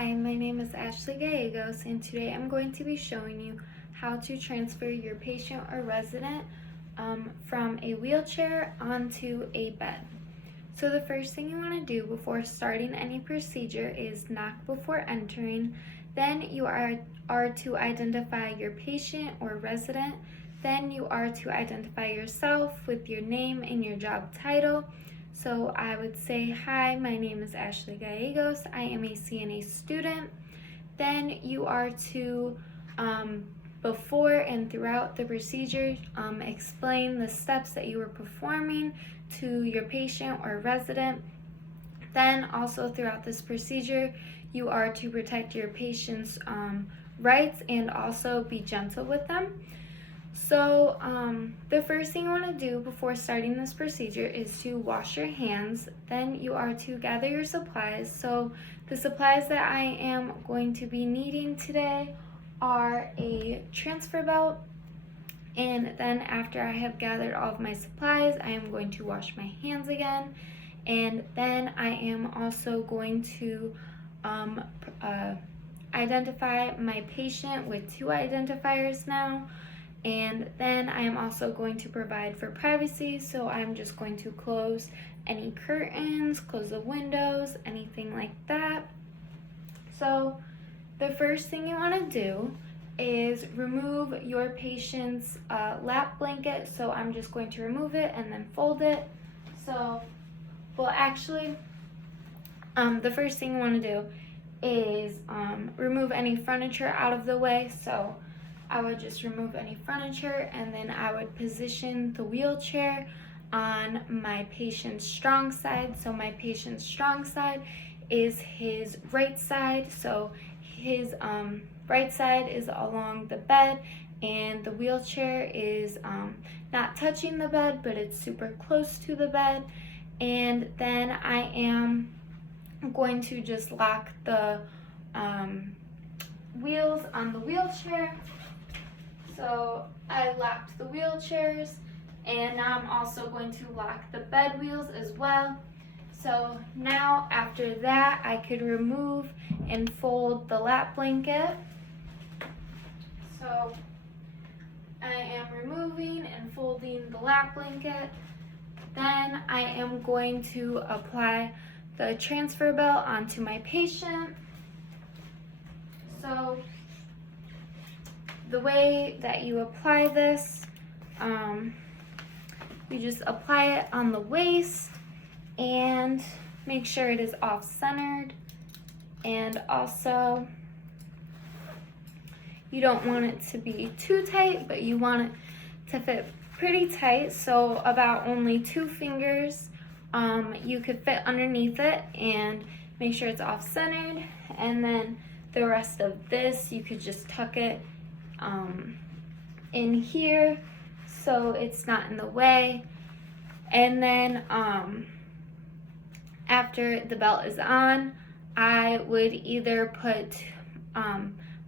Hi, my name is Ashley Gallegos, and today I'm going to be showing you how to transfer your patient or resident from a wheelchair onto a bed. So the first thing you want to do before starting any procedure is knock before entering. Then you are to identify your patient or resident. Then you are to identify yourself with your name and your job title. So I would say, hi, my name is Ashley Gallegos. I am a CNA student. Then you are to, before and throughout the procedure, explain the steps that you were performing to your patient or resident. Then also throughout this procedure, you are to protect your patient's rights and also be gentle with them. So the first thing you want to do before starting this procedure is to wash your hands. Then you are to gather your supplies. So the supplies that I am going to be needing today are a transfer belt, and then after I have gathered all of my supplies, I am going to wash my hands again, and then I am also going to identify my patient with two identifiers now. And then I am also going to provide for privacy, so I'm just going to close any curtains, close the windows, anything like that. So the first thing you want to do is remove your patient's lap blanket. So I'm just going to remove it and then fold it. So, well, actually, the first thing you want to do is remove any furniture out of the way. So I would just remove any furniture, and then I would position the wheelchair on my patient's strong side. So my patient's strong side is his right side. So his right side is along the bed, and the wheelchair is not touching the bed, but it's super close to the bed. And then I am going to just lock the wheels on the wheelchair. So I locked the wheelchairs, and now I'm also going to lock the bed wheels as well. So now after that, I could remove and fold the lap blanket. So I am removing and folding the lap blanket. Then I am going to apply the transfer belt onto my patient. So the way that you apply this, you just apply it on the waist and make sure it is off-centered, and also you don't want it to be too tight, but you want it to fit pretty tight, so about only 2 fingers you could fit underneath it, and make sure it's off-centered. And then the rest of this, you could just tuck it in here so it's not in the way. And then after the belt is on, I would either put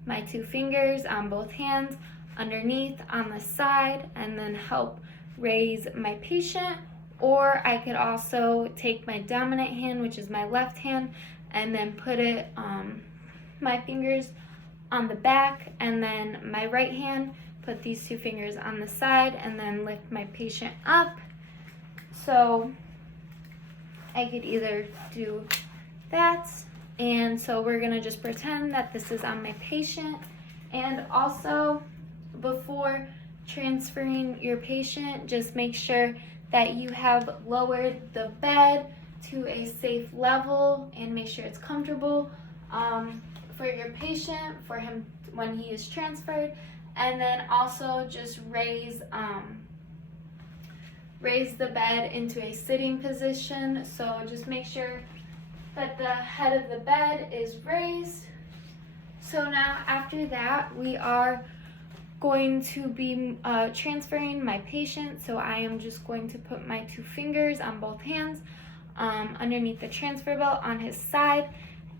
my 2 fingers on both hands underneath on the side and then help raise my patient, or I could also take my dominant hand, which is my left hand, and then put it my fingers on the back, and then my right hand, put these 2 fingers on the side, and then lift my patient up. So I could either do that, and so we're gonna just pretend that this is on my patient. And also, before transferring your patient, just make sure that you have lowered the bed to a safe level and make sure it's comfortable for your patient, for him when he is transferred. And then also just raise the bed into a sitting position. So just make sure that the head of the bed is raised. So now after that, we are going to be transferring my patient. So I am just going to put my 2 fingers on both hands underneath the transfer belt on his side.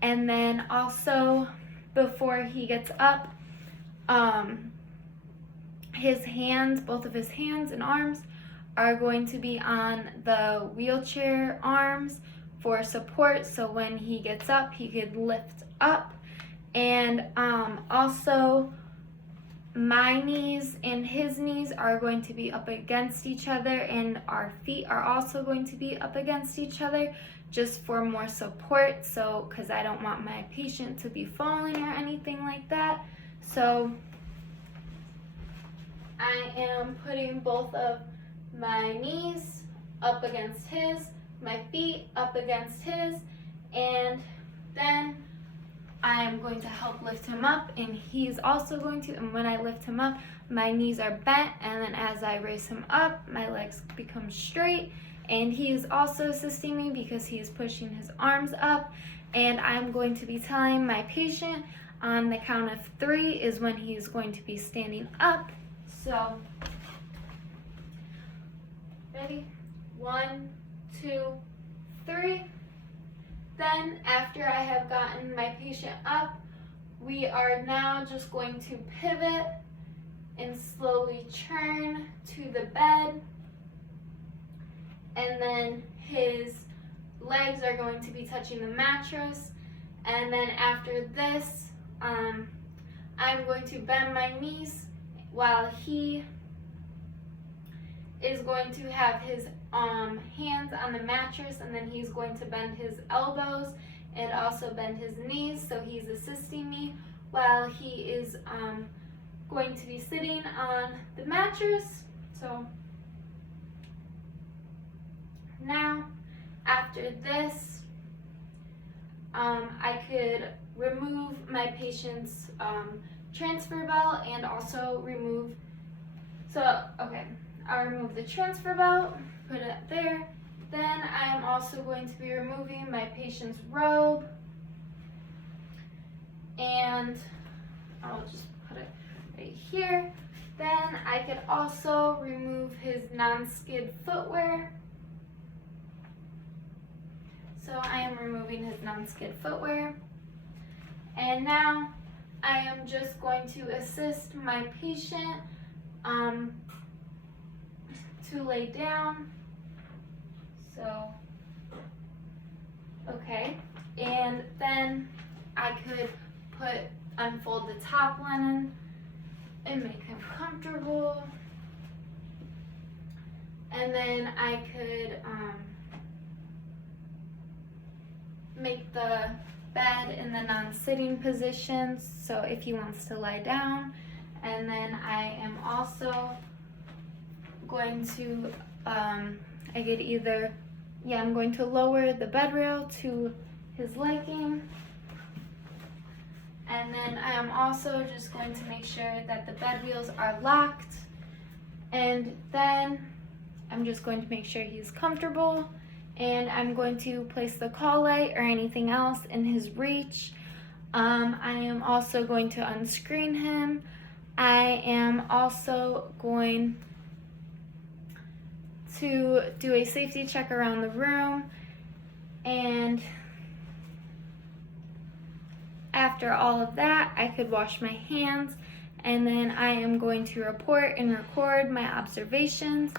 And then also, before he gets up, his hands, both of his hands and arms, are going to be on the wheelchair arms for support. So when he gets up, he could lift up And also my knees and his knees are going to be up against each other, and our feet are also going to be up against each other just for more support. So because I don't want my patient to be falling or anything like that. So I am putting both of my knees up against his, my feet up against his, and then I am going to help lift him up, and he's also going to, and when I lift him up, my knees are bent, and then as I raise him up, my legs become straight, and he is also assisting me because he is pushing his arms up, and I'm going to be telling my patient on the count of 3 is when he's going to be standing up. So, ready? 1, 2, 3. Then, after I have gotten my patient up, we are now just going to pivot and slowly turn to the bed. And then his legs are going to be touching the mattress. And then after this, I'm going to bend my knees while he is going to have his hands on the mattress, and then he's going to bend his elbows and also bend his knees, so he's assisting me while he is going to be sitting on the mattress. So now after this, I could remove my patient's transfer belt and also remove, I'll remove the transfer belt, put it there. Then I am also going to be removing my patient's robe, and I'll just put it right here. Then I could also remove his non-skid footwear. So I am removing his non-skid footwear. And now I am just going to assist my patient to lay down. So, okay. And then I could unfold the top linen and make him comfortable. And then I could make the bed in the non-sitting position, so if he wants to lie down. And then I am also going to, I'm going to lower the bed rail to his liking. And then I am also just going to make sure that the bed wheels are locked. And then I'm just going to make sure he's comfortable. And I'm going to place the call light or anything else in his reach. I am also going to unscreen him. I am also going to do a safety check around the room, and after all of that, I could wash my hands, and then I am going to report and record my observations.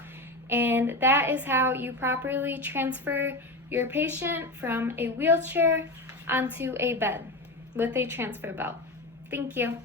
And that is how you properly transfer your patient from a wheelchair onto a bed with a transfer belt. Thank you.